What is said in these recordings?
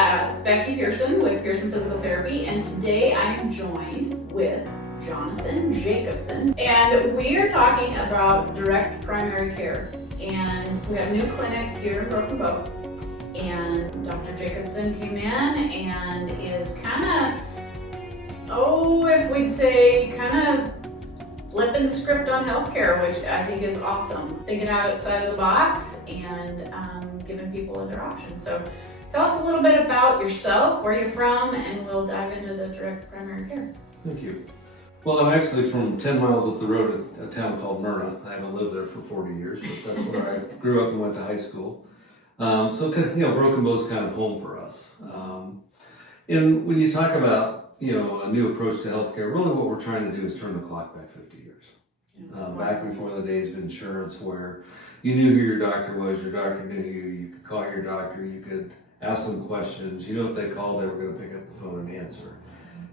It's Becky Pearson with Pearson Physical Therapy, and today I am joined with Dr Jacobsen, and we are talking about direct primary care. And we have a new clinic here in Broken Bow, and Dr. Jacobsen came in and is kind of, if we'd say, kind of flipping the script on healthcare, which I think is awesome. Thinking outside of the box and giving people other options. So tell us a little bit about yourself, where you're from, and we'll dive into the direct primary care. Thank you. Well, I'm actually from 10 miles up the road at a town called Myrna. I haven't lived there for 40 years, but that's where I grew up and went to high school. So, Broken Bow is kind of home for us. And when you talk about, a new approach to healthcare, really what we're trying to do is turn the clock back 50 years. Back before the days of insurance where you knew who your doctor was, your doctor knew you could call your doctor, you could ask them questions. If they called, they were going to pick up the phone and answer.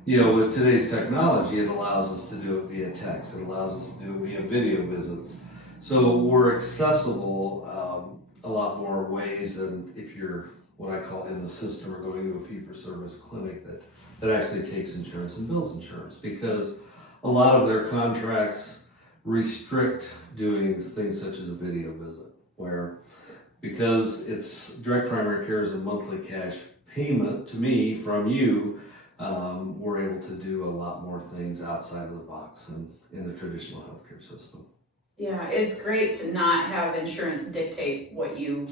With today's technology, it allows us to do it via text. It allows us to do it via video visits. So we're accessible a lot more ways than if you're what I call in the system or going to a fee-for-service clinic that actually takes insurance and bills insurance, because a lot of their contracts restrict doing things such as a video visit, where because it's direct primary care is a monthly cash payment to me from you, we're able to do a lot more things outside of the box and in the traditional healthcare system. Yeah, it's great to not have insurance dictate what you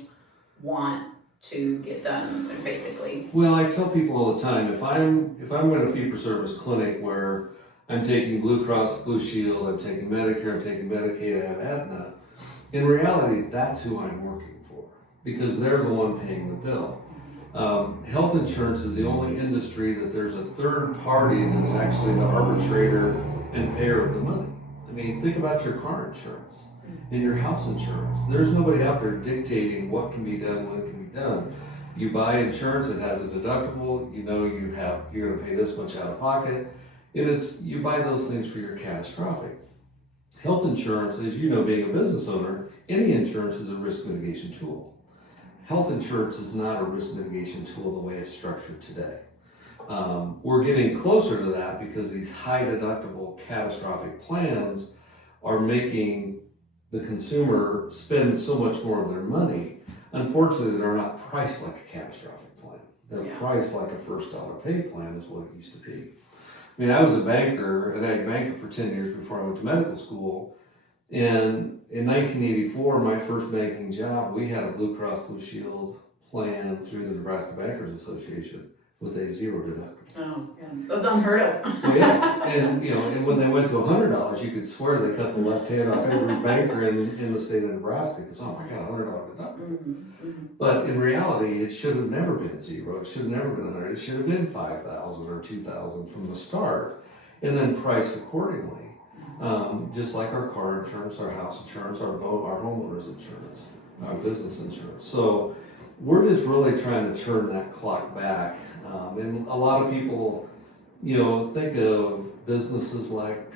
want to get done, basically. Well, I tell people all the time, if I'm in a fee-for-service clinic where I'm taking Blue Cross Blue Shield, I'm taking Medicare, I'm taking Medicaid, I have Aetna, in reality, that's who I'm working for, because they're the one paying the bill. Health insurance is the only industry that there's a third party that's actually the arbitrator and payer of the money. I mean, think about your car insurance and your house insurance. There's nobody out there dictating what can be done, when it can be done. You buy insurance, it has a deductible, you're gonna pay this much out of pocket, and you buy those things for your catastrophic. Health insurance, as you know, being a business owner, any insurance is a risk mitigation tool. Health insurance is not a risk mitigation tool the way it's structured today. We're getting closer to that because these high deductible catastrophic plans are making the consumer spend so much more of their money. Unfortunately, they're not priced like a catastrophic plan. They're priced like a first dollar pay plan is what it used to be. I mean, I was an ag banker for 10 years before I went to medical school. And in 1984, my first banking job, we had a Blue Cross Blue Shield plan through the Nebraska Bankers Association with a zero deductible. Oh, yeah, that's unheard of. Well, yeah, and when they went to $100, you could swear they cut the left hand off every banker in the state of Nebraska because, oh my God, $100 deductible. Mm-hmm. But in reality, it should have never been zero. It should have never been 100. It should have been 5,000 or 2,000 from the start, and then priced accordingly. Just like our car insurance, our house insurance, our homeowners insurance, our business insurance. So we're just really trying to turn that clock back. And a lot of people, think of businesses like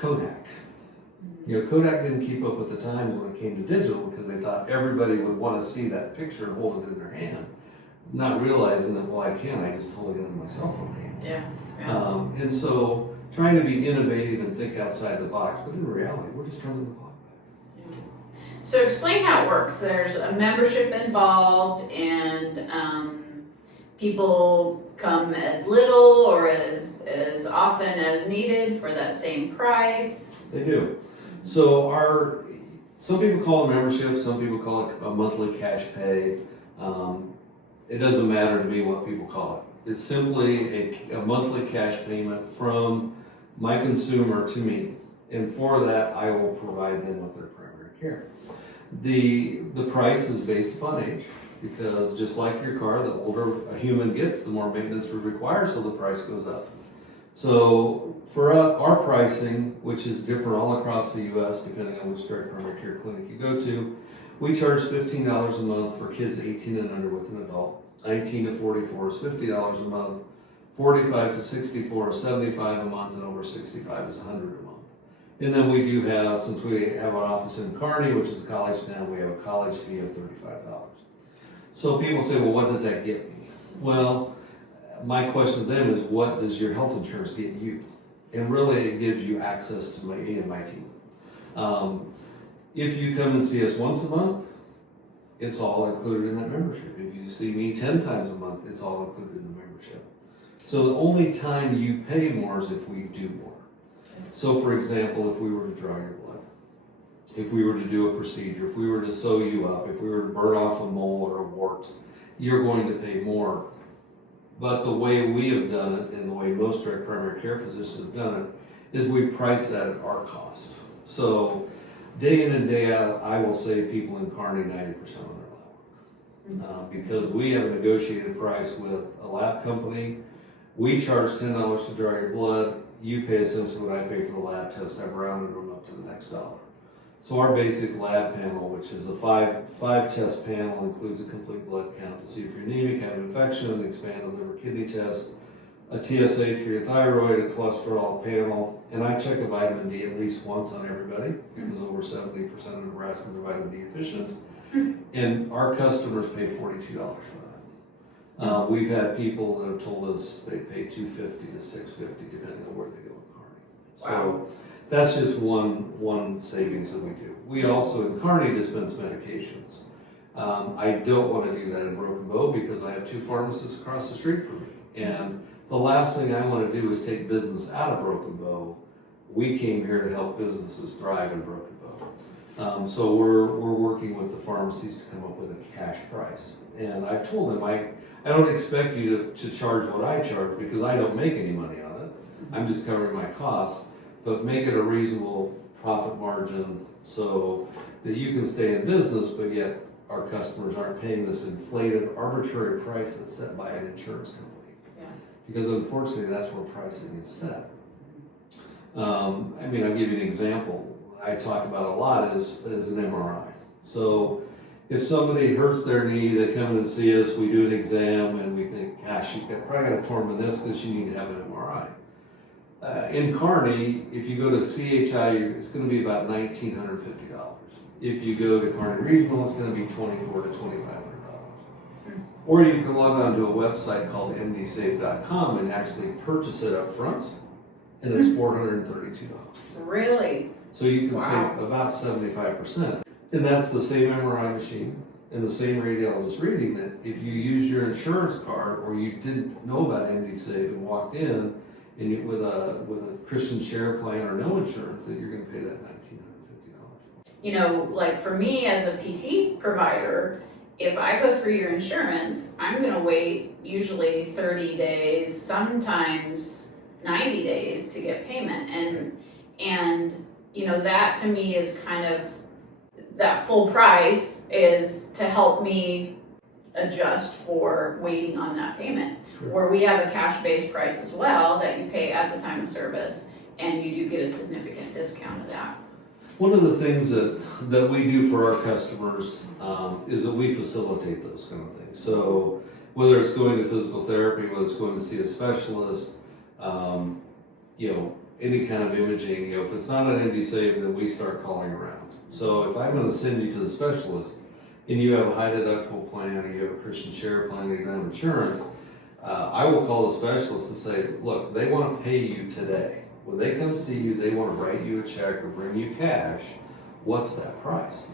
Kodak. Kodak didn't keep up with the times when it came to digital because they thought everybody would want to see that picture and hold it in their hand, not realizing that, well, I can't, I just hold it in my cell phone hand. Yeah. And so trying to be innovative and think outside the box, but in reality, we're just turning the clock back. Yeah. So explain how it works. There's a membership involved, and people come as little or as often as needed for that same price. They do. So some people call it membership, some people call it a monthly cash pay. It doesn't matter to me what people call it. It's simply a monthly cash payment from my consumer to me. And for that, I will provide them with their primary care. The price is based upon age, because just like your car, the older a human gets, the more maintenance we require, so the price goes up. So for our pricing, which is different all across the U.S., depending on which direct primary care clinic you go to, we charge $15 a month for kids 18 and under with an adult. 19 to 44 is $50 a month. 45 to 64 is $75 a month, and over 65 is $100 a month. And then we do have, since we have an office in Kearney, which is a college town, we have a college fee of $35. So people say, well, what does that get me? Well, my question to them is, what does your health insurance get you? And really, it gives you access to me and my team. If you come and see us once a month, it's all included in that membership. If you see me 10 times a month, it's all included in the membership. So the only time you pay more is if we do more. So for example, if we were to draw your blood, if we were to do a procedure, if we were to sew you up, if we were to burn off a mole or a wart, you're going to pay more. But the way we have done it, and the way most direct primary care physicians have done it, is we price that at our cost. So day in and day out, I will save people in Kearney 90% on their lab work. Because we have a negotiated price with a lab company. We charge $10 to draw your blood. You pay essentially what I pay for the lab test. I've rounded them up to the next dollar. So our basic lab panel, which is a five test panel, includes a complete blood count to see if you're anemic, have an infection, an expanded liver kidney test, a TSH for your thyroid, a cholesterol panel, and I check a vitamin D at least once on everybody because over 70% of Nebraskans are vitamin D deficient, and our customers pay $42 for that. We've had people that have told us they pay $250 to $650 depending on where they go in Kearney. Wow. So that's just one savings that we do. We also in Kearney dispense medications. I don't want to do that in Broken Bow because I have two pharmacists across the street from me, and the last thing I want to do is take business out of Broken Bow. We came here to help businesses thrive in Broken Bow. So we're working with the pharmacies to come up with a cash price. And I've told them, I don't expect you to charge what I charge because I don't make any money on it. I'm just covering my costs, but make it a reasonable profit margin so that you can stay in business, but yet our customers aren't paying this inflated arbitrary price that's set by an insurance company. Because unfortunately, that's where pricing is set. I mean, I'll give you an example. I talk about a lot is an MRI. So if somebody hurts their knee, they come in and see us, we do an exam, and we think, gosh, you've probably got a torn meniscus, you need to have an MRI. In Kearney, if you go to CHI, it's going to be about $1,950. If you go to Kearney Regional, it's going to be $2,400 to $2,500. Or you can log on to a website called mdsave.com and actually purchase it up front, and it's $432. Really? So you can save about 75%. And that's the same MRI machine and the same radiologist reading that if you use your insurance card or you didn't know about MDSave and walked in and with a Christian share plan or no insurance, that you're going to pay that $1,950. You know, like for me as a PT provider, if I go through your insurance, I'm going to wait usually 30 days, sometimes 90 days to get payment. And you know, that to me is kind of, that full price is to help me adjust for waiting on that payment. Sure. Where we have a cash-based price as well that you pay at the time of service, and you do get a significant discount of that. One of the things that we do for our customers is that we facilitate those kind of things. So whether it's going to physical therapy, whether it's going to see a specialist, you know, any kind of imaging, you know, if it's not an MD-Save, then we start calling around. So if I'm going to send you to the specialist and you have a high deductible plan or you have a Christian share plan or you don't have insurance, I will call the specialist and say, look, they want to pay you today. When they come see you, they want to write you a check or bring you cash. What's that price?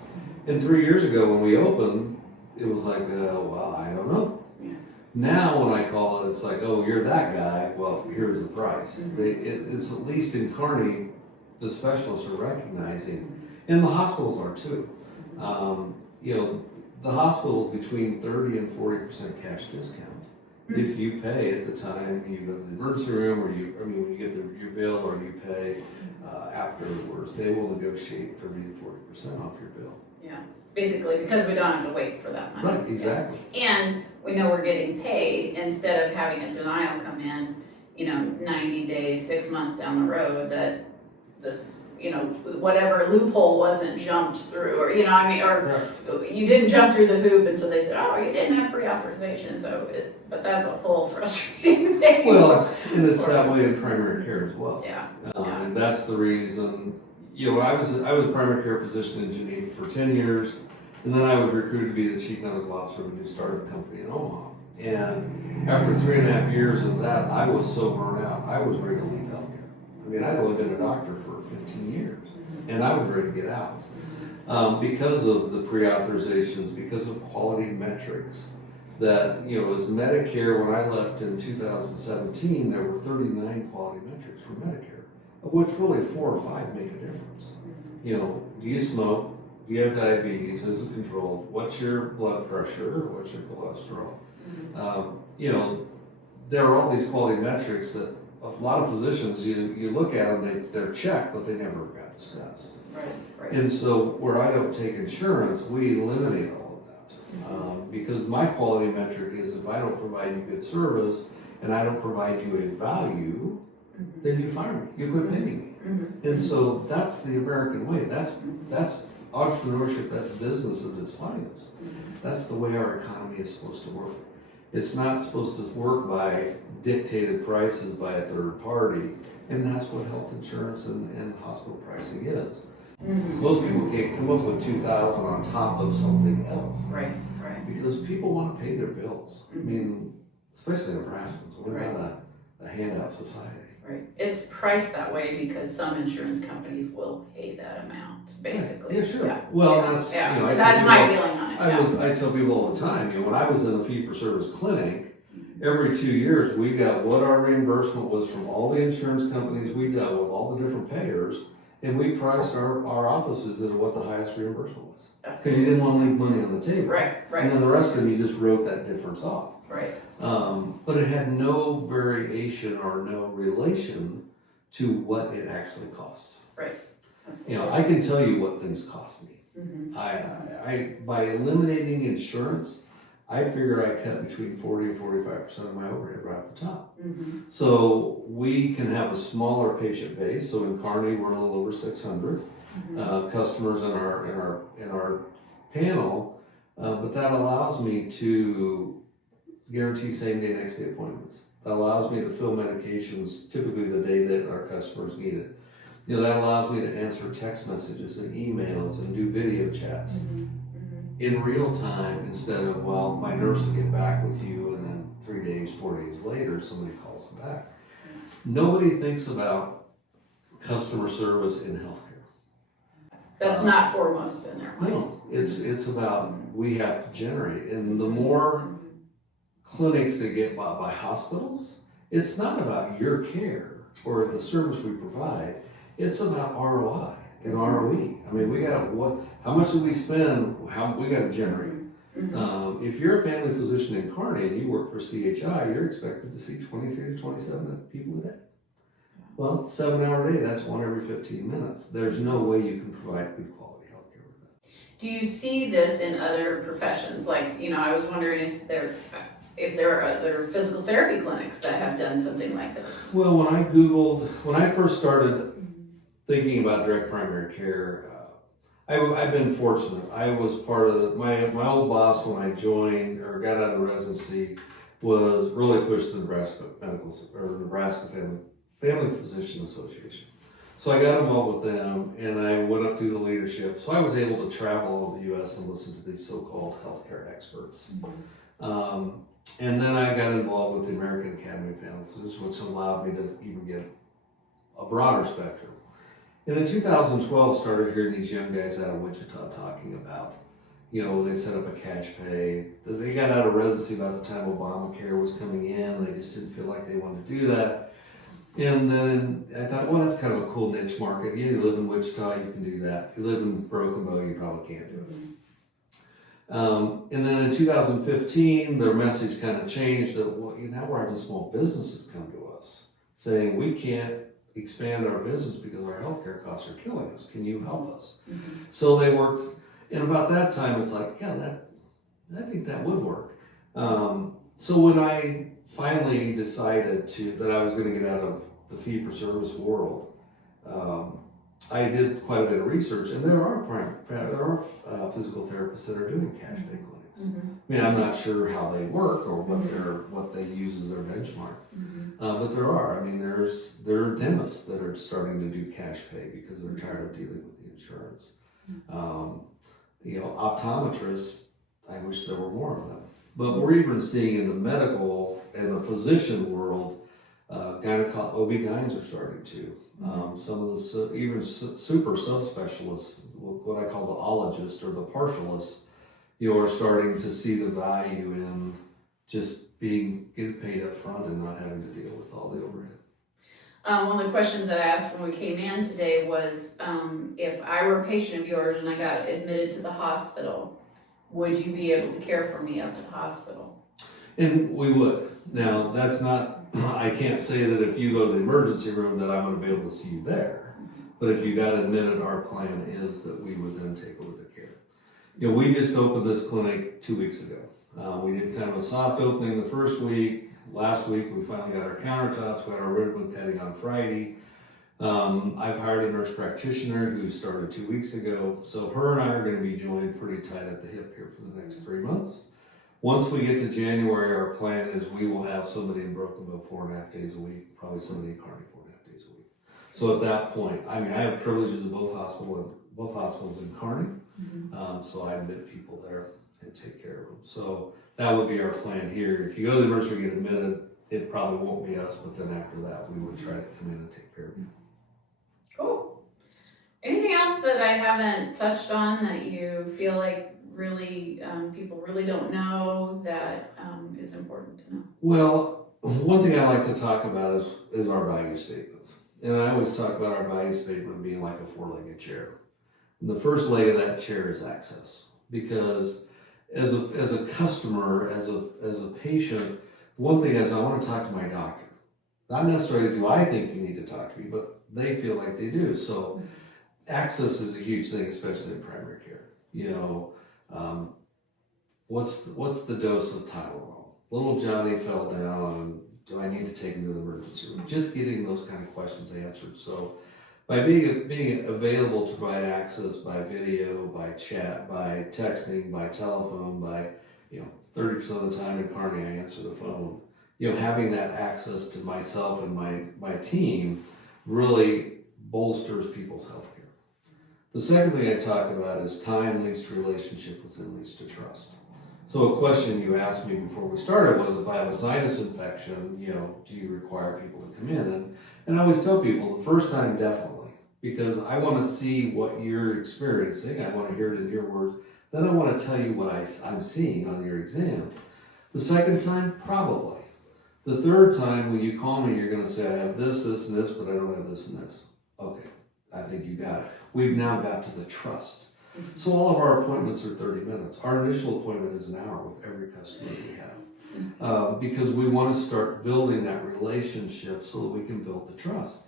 And 3 years ago when we opened, it was like, well, I don't know. Yeah. Now when I call it, it's like, oh, you're that guy. Well, here's the price. Mm-hmm. It's at least in Kearney, the specialists are recognizing, and the hospitals are too. You know, the hospitals between 30 and 40% cash discount. If you pay at the time you go to the emergency room, or when you get your bill, or you pay afterwards, they will negotiate 30 to 40% off your bill. Yeah, basically because we don't have to wait for that money. Right, exactly. And we know we're getting paid instead of having a denial come in, you know, 90 days, 6 months down the road that this, you know, whatever loophole wasn't jumped through, or, you know, I mean, or you didn't jump through the hoop, and so they said, oh, you didn't have pre-authorization, but that's a whole frustrating thing. Well, and it's that way in primary care as well. Yeah. And that's the reason, you know, I was a primary care physician in Geneva for 10 years. And then I was recruited to be the chief medical officer of a new startup company in Omaha. And after 3.5 years of that, I was so burnt out, I was ready to leave healthcare. I mean, I'd only been a doctor for 15 years, and I was ready to get out. Because of the pre-authorizations, because of quality metrics, that, you know, as Medicare, when I left in 2017, there were 39 quality metrics for Medicare, of which really 4 or 5 make a difference. You know, do you smoke? Do you have diabetes? Is it controlled? What's your blood pressure? What's your cholesterol? You know, there are all these quality metrics that a lot of physicians, you look at them, they're checked, but they never got discussed. Right. And so where I don't take insurance, we eliminate all of that. Because my quality metric is if I don't provide you good service and I don't provide you a value, then you fire me, you quit paying me. And so that's the American way. That's entrepreneurship, that's business at its finest. That's the way our economy is supposed to work. It's not supposed to work by dictated prices by a third party, and that's what health insurance and hospital pricing is. Most people can't come up with $2,000 on top of something else. Right. Because people want to pay their bills. I mean, especially Nebraskans, we're not a handout society. Right. It's priced that way because some insurance companies will pay that amount, basically. Yeah, sure. Well, that's, you know, that's my feeling on it. I tell people all the time, you know, when I was in a fee-for-service clinic, every 2 years we got what our reimbursement was from all the insurance companies we dealt with, all the different payers, and we priced our offices at what the highest reimbursement was. Because you didn't want to leave money on the table. Right. And then the rest of them, you just wrote that difference off. Right. But it had no variation or no relation to what it actually cost. Right. You know, I can tell you what things cost me. I by eliminating insurance, I figure I cut between 40 and 45% of my overhead right off the top. So we can have a smaller patient base. So in Kearney, we're a little over 600 customers in our panel, but that allows me to guarantee same day, next day appointments. That allows me to fill medications typically the day that our customers need it. You know, that allows me to answer text messages and emails and do video chats in real time instead of, well, my nurse will get back with you and then 3 days, 4 days later, somebody calls them back. Nobody thinks about customer service in healthcare. That's not foremost in their mind. No, it's about we have to generate, and the more clinics that get bought by hospitals, it's not about your care or the service we provide. It's about ROI and ROE. I mean, how much do we spend? We got to generate. If you're a family physician in Kearney and you work for CHI, you're expected to see 23 to 27 people a day. Well, 7-hour day, that's 1 every 15 minutes. There's no way you can provide good quality healthcare with that. Do you see this in other professions? Like, you know, I was wondering if there are other physical therapy clinics that have done something like this. Well, when I first started thinking about direct primary care, I've been fortunate. I was part of my old boss when I joined or got out of residency was really pushed the Nebraska Family Physician Association. So I got involved with them and I went up through the leadership. So I was able to travel all over the U.S. and listen to these so-called healthcare experts. And then I got involved with the American Academy of Family Physicians, which allowed me to even get a broader spectrum. And in 2012, started hearing these young guys out of Wichita talking about, you know, they set up a cash pay. They got out of residency by the time Obamacare was coming in. They just didn't feel like they wanted to do that. And then I thought, well, that's kind of a cool niche market. You live in Wichita, you can do that. You live in Broken Bow, you probably can't do it. And then in 2015, their message kind of changed that, well, now we're having small businesses come to us saying we can't expand our business because our healthcare costs are killing us. Can you help us? So they worked, and about that time, it's like, yeah, I think that would work. So when I finally decided that I was going to get out of the fee-for-service world, I did quite a bit of research, and there are physical therapists that are doing cash pay clinics. I mean, I'm not sure how they work or what they use as their benchmark, but there are. I mean, there are dentists that are starting to do cash pay because they're tired of dealing with the insurance. Optometrists, I wish there were more of them. But we're even seeing in the medical and the physician world, OB-GYNs are starting to. Some of the even super subspecialists, what I call the ologists or the partialists, are starting to see the value in just getting paid up front and not having to deal with all the overhead. One of the questions that I asked when we came in today was, if I were a patient of yours and I got admitted to the hospital, would you be able to care for me up at the hospital? And we would. Now, that's not, I can't say that if you go to the emergency room that I'm going to be able to see you there. But if you got admitted, our plan is that we would then take over the care. We just opened this clinic 2 weeks ago. We did kind of a soft opening the first week. Last week, we finally got our countertops. We had our ribbon cutting on Friday. I've hired a nurse practitioner who started 2 weeks ago. So her and I are going to be joined pretty tight at the hip here for the next 3 months. Once we get to January, our plan is we will have somebody in Brokenville 4.5 days a week, probably somebody in Kearney 4.5 days a week. So at that point, I have privileges of both hospitals in Kearney. So I admit people there and take care of them. So that would be our plan here. If you go to the emergency room and get admitted, it probably won't be us, but then after that, we would try to come in and take care of you. Cool. Anything else that I haven't touched on that you feel like really people really don't know that is important to know? Well, one thing I like to talk about is our value statement. And I always talk about our value statement being like a four-legged chair. And the first leg of that chair is access. Because as a customer, as a patient, one thing is I want to talk to my doctor. Not necessarily do I think you need to talk to me, but they feel like they do. So access is a huge thing, especially in primary care. What's the dose of Tylenol? Little Johnny fell down. Do I need to take him to the emergency room? Just getting those kind of questions answered. So by being available to provide access by video, by chat, by texting, by telephone, by 30% of the time in Kearney I answer the phone. Having that access to myself and my team really bolsters people's health care. The second thing I talk about is time leads to relationship, which then leads to trust. So a question you asked me before we started was, if I have a sinus infection, do you require people to come in? And I always tell people the first time, definitely, because I want to see what you're experiencing. I want to hear it in your words. Then I want to tell you what I'm seeing on your exam. The second time, probably. The third time, when you call me, you're going to say, I have this, this, and this, but I don't have this and this. Okay, I think you got it. We've now got to the trust. So all of our appointments are 30 minutes. Our initial appointment is an hour with every customer we have. Because we want to start building that relationship so that we can build the trust.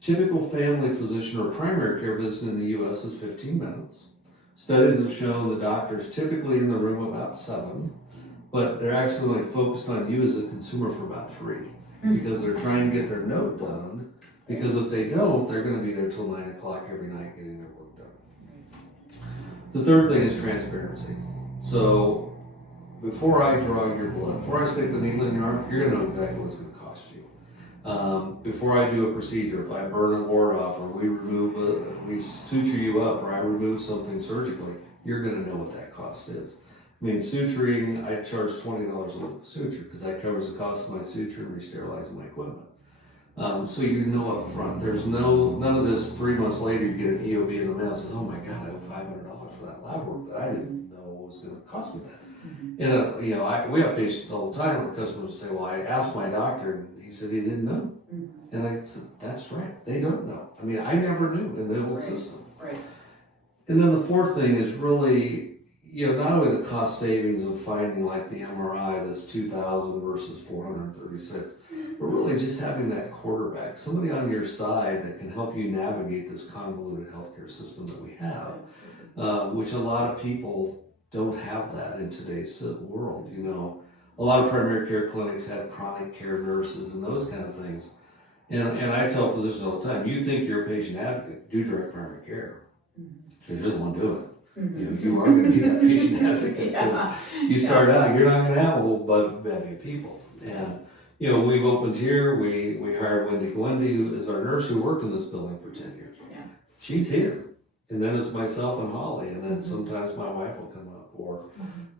Typical family physician or primary care visit in the U.S. is 15 minutes. Studies have shown the doctor's typically in the room about 7, but they're actually only focused on you as a consumer for about 3, because they're trying to get their note done, because if they don't, they're going to be there till 9 o'clock every night getting their work done. The third thing is transparency. So before I draw your blood, before I stick the needle in your arm, you're going to know exactly what's going to cost you. Before I do a procedure, if I burn a wart off, or we suture you up, or I remove something surgically, you're going to know what that cost is. I mean, suturing, I charge $20 a suture because that covers the cost of my suture and re-sterilizing my equipment. So you know up front. There's none of this 3 months later you get an EOB in the mail that says, oh my God, I owe $500 for that lab work that I didn't know was going to cost me that. And we have patients all the time where customers say, well, I asked my doctor and he said he didn't know. And I said, that's right, they don't know. I mean, I never knew in the old system. Right. And then the fourth thing is really, not only the cost savings of finding like the MRI that's $2,000 versus $436, but really just having that quarterback, somebody on your side that can help you navigate this convoluted healthcare system that we have, which a lot of people don't have that in today's world. A lot of primary care clinics have chronic care nurses and those kind of things. And I tell physicians all the time, you think you're a patient advocate, do direct primary care, because you're the one doing it. You are going to be that patient advocate. You start out, you're not going to have a whole bevy of people. And we've opened here. We hired Wendy Glendy, who is our nurse who worked in this building for 10 years. She's here. and then it's myself and Holly, and then sometimes my wife will come up,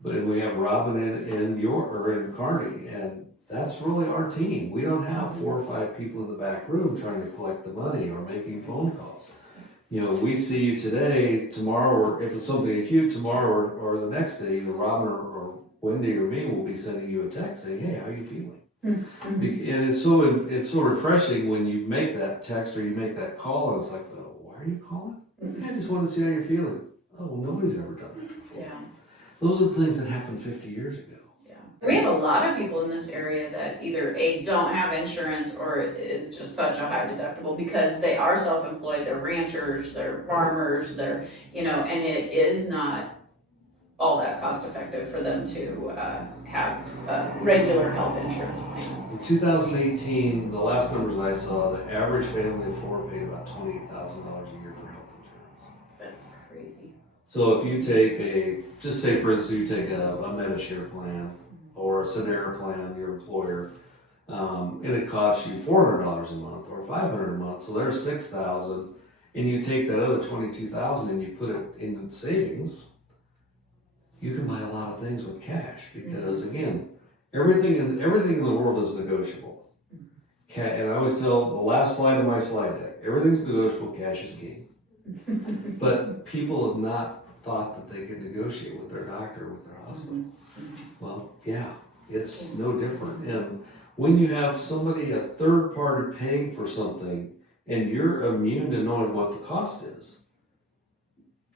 but we have Robin in Kearney, and that's really our team. We don't have 4 or 5 people in the back room trying to collect the money or making phone calls. We see you today, tomorrow, or if it's something acute, tomorrow or the next day, either Robin or Wendy or me will be sending you a text saying, hey, how are you feeling? And it's so refreshing when you make that text or you make that call, and it's like, oh, why are you calling? I just want to see how you're feeling. Oh, well, nobody's ever done that before. Yeah. Those are things that happened 50 years ago. Yeah. We have a lot of people in this area that either don't have insurance, or it's just such a high deductible because they are self-employed, they're ranchers, they're farmers, and it is not all that cost effective for them to have a regular health insurance plan. In 2018, the last numbers I saw, the average family of 4 paid about $28,000 a year for health insurance. That's crazy. So if you take just say for instance, you take a Medishare plan or a Sonera plan, your employer, and it costs you $400 a month or $500 a month, so there's $6,000, and you take that other $22,000 and you put it in savings, you can buy a lot of things with cash, because again, everything in the world is negotiable. And I always tell the last slide of my slide deck, everything's negotiable, cash is king. But people have not thought that they can negotiate with their doctor, with their hospital. Well, yeah, it's no different. And when you have somebody, a third party paying for something, and you're immune to knowing what the cost is.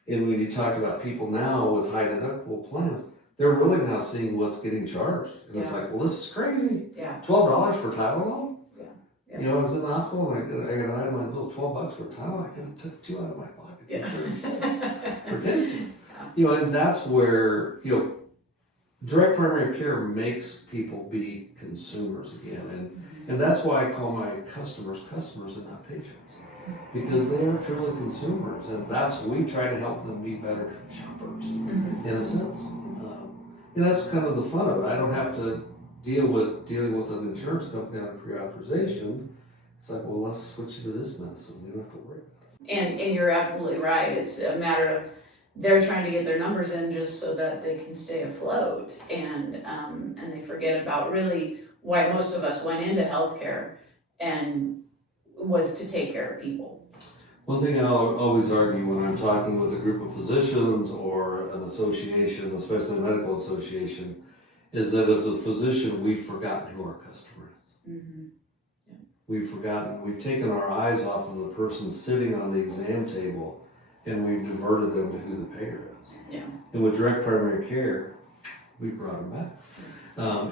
And when you talk about people now with high deductible plans, they're really now seeing what's getting charged. And it's like, well, this is crazy. Yeah. $12 for Tylenol? Yeah. I was in the hospital and I got an item on my bill, $12 for Tylenol. I could have took 2 out of my pocket for 30 cents or 10 cents. And that's where, direct primary care makes people be consumers again. And that's why I call my customers and not patients. Because they are truly consumers, and we try to help them be better shoppers in a sense. And that's kind of the fun of it. I don't have to dealing with an insurance company on Preauthorization. It's like, well, let's switch you to this medicine. We don't have to worry about it. And you're absolutely right. It's a matter of they're trying to get their numbers in just so that they can stay afloat, and they forget about really why most of us went into healthcare and was to take care of people. One thing I'll always argue when I'm talking with a group of physicians or an association, especially a medical association, is that as a physician, we've forgotten who our customer is. We've taken our eyes off of the person sitting on the exam table, and we've diverted them to who the payer is. Yeah. And with direct primary care, we brought them back.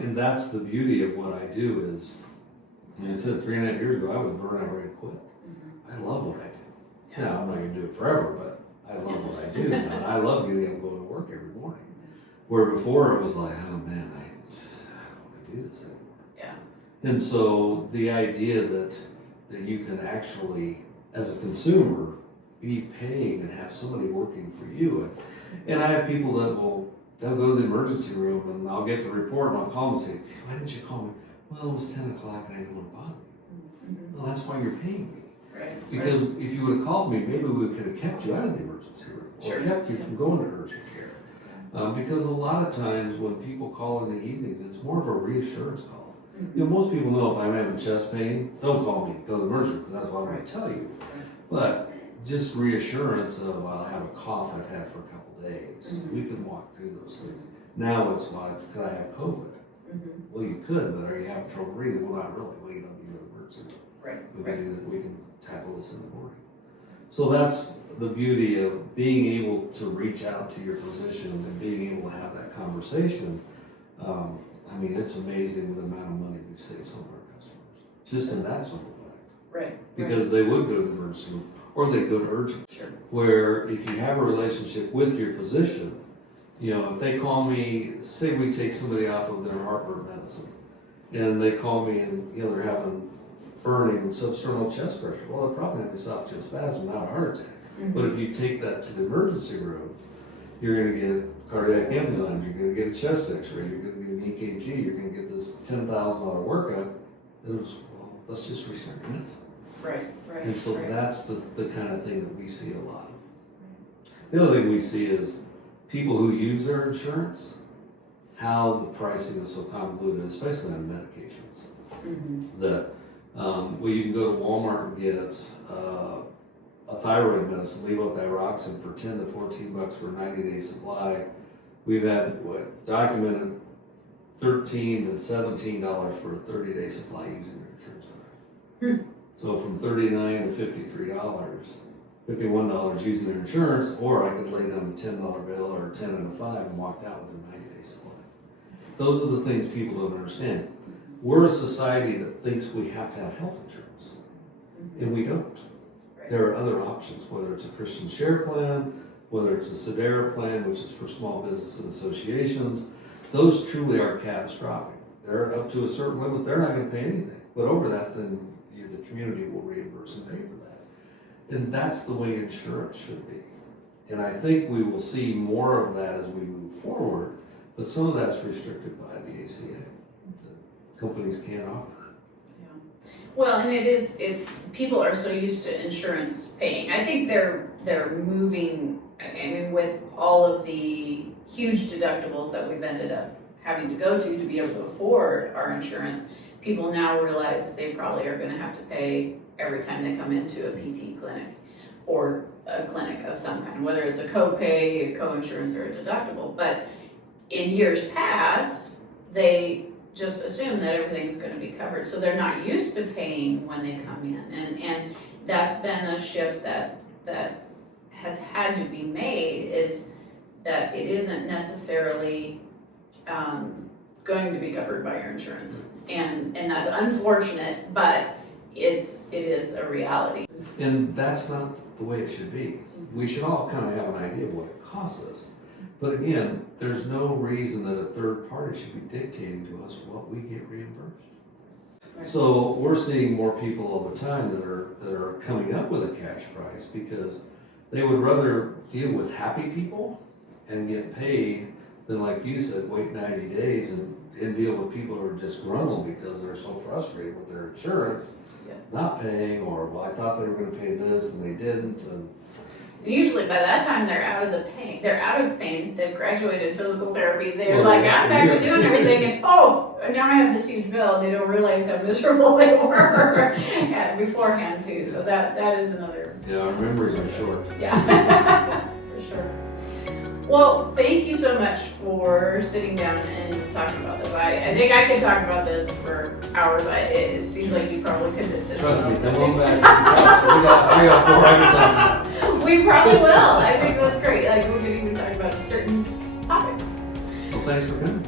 And that's the beauty of what I do is, like I said 3.5 years ago, I was burnout ready to quit. I love what I do. Yeah. Now, I'm not going to do it forever, but I love what I do. And I love getting up and going to work every morning. Where before it was like, oh man, I don't want to do this anymore. Yeah. And so the idea that you can actually, as a consumer, be paying and have somebody working for you. And I have people that they'll go to the emergency room and I'll get the report and I'll call them and say, why didn't you call me? Well, it was 10 o'clock and I didn't want to bother you. Well, that's why you're paying me. Right. Because if you would have called me, maybe we could have kept you out of the emergency room or kept you from going to urgent care. Because a lot of times when people call in the evenings, it's more of a reassurance call. Most people know if I'm having chest pain, don't call me, go to the emergency, because that's what I'm going to tell you. But just reassurance of, well, I have a cough I've had for a couple days. We can walk through those things. Now it's, well, could I have COVID? Well, you could, but are you having trouble breathing? Well, not really. Well, you don't need to go to the emergency room. Right. We can do that. We can tackle this in the morning. So that's the beauty of being able to reach out to your physician and being able to have that conversation. I mean, it's amazing the amount of money we've saved some of our customers, just in that simple fact. Right. Because they would go to the emergency room or they go to urgent. Sure. Where if you have a relationship with your physician, if they call me, say we take somebody off of their heartburn medicine, and they call me and they're having burning and substernal chest pressure. Well, they're probably having soft chest spasm, not a heart attack. But if you take that to the emergency room, you're going to get cardiac enzymes, you're going to get a chest x-ray, you're going to get an EKG, you're going to get this $10,000 workup. It was, well, let's just restart your medicine. Right. And so that's the kind of thing that we see a lot of. The other thing we see is people who use their insurance, how the pricing is so convoluted, especially on medications. That well, you can go to Walmart and get a thyroid medicine, levothyroxine, for $10 to $14 for a 90-day supply. We've had documented $13 to $17 for a 30-day supply using their insurance card. So from $39 to $53, $51 using their insurance, or I could lay down a $10 bill or 10 and a 5 and walked out with a 90-day supply. Those are the things people don't understand. We're a society that thinks we have to have health insurance, and we don't. There are other options, whether it's a Christian share plan, whether it's a Sedera plan, which is for small business and associations. Those truly are catastrophic. They're up to a certain limit, they're not going to pay anything. But over that, then the community will reimburse and pay for that. And that's the way insurance should be. And I think we will see more of that as we move forward, but some of that's restricted by the ACA. The companies can't offer that. Well, and people are so used to insurance paying. I think they're moving, I mean, with all of the huge deductibles that we've ended up having to go to be able to afford our insurance, people now realize they probably are gonna have to pay every time they come into a PT clinic or a clinic of some kind, whether it's a co-pay, a co-insurance, or a deductible. But in years past, they just assume that everything's going to be covered, so they're not used to paying when they come in, and that's been a shift that has had to be made, is that it isn't necessarily going to be covered by your insurance, and that's unfortunate, but it is a reality. And that's not the way it should be. We should all kind of have an idea of what it costs us. But again, there's no reason that a third party should be dictating to us what we get reimbursed. Right. So we're seeing more people all the time that are coming up with a cash price because they would rather deal with happy people and get paid than, like you said, wait 90 days and deal with people who are disgruntled because they're so frustrated with their insurance, not paying, or, well, I thought they were going to pay this and they didn't. And usually by that time they're out of the pain. They're out of pain. They've graduated physical therapy. They're like, I'm back to doing everything, and now I have this huge bill. They don't realize how miserable they were beforehand too. So that is another. Yeah, our memories are short. Yeah, for sure. Well, thank you so much for sitting down and talking about this. I think I could talk about this for hours, but it seems like you probably couldn't. Trust me, come on back. I got more I can talk about. We probably will. I think that's great. Like, we could even talk about certain topics. Well, thanks for coming.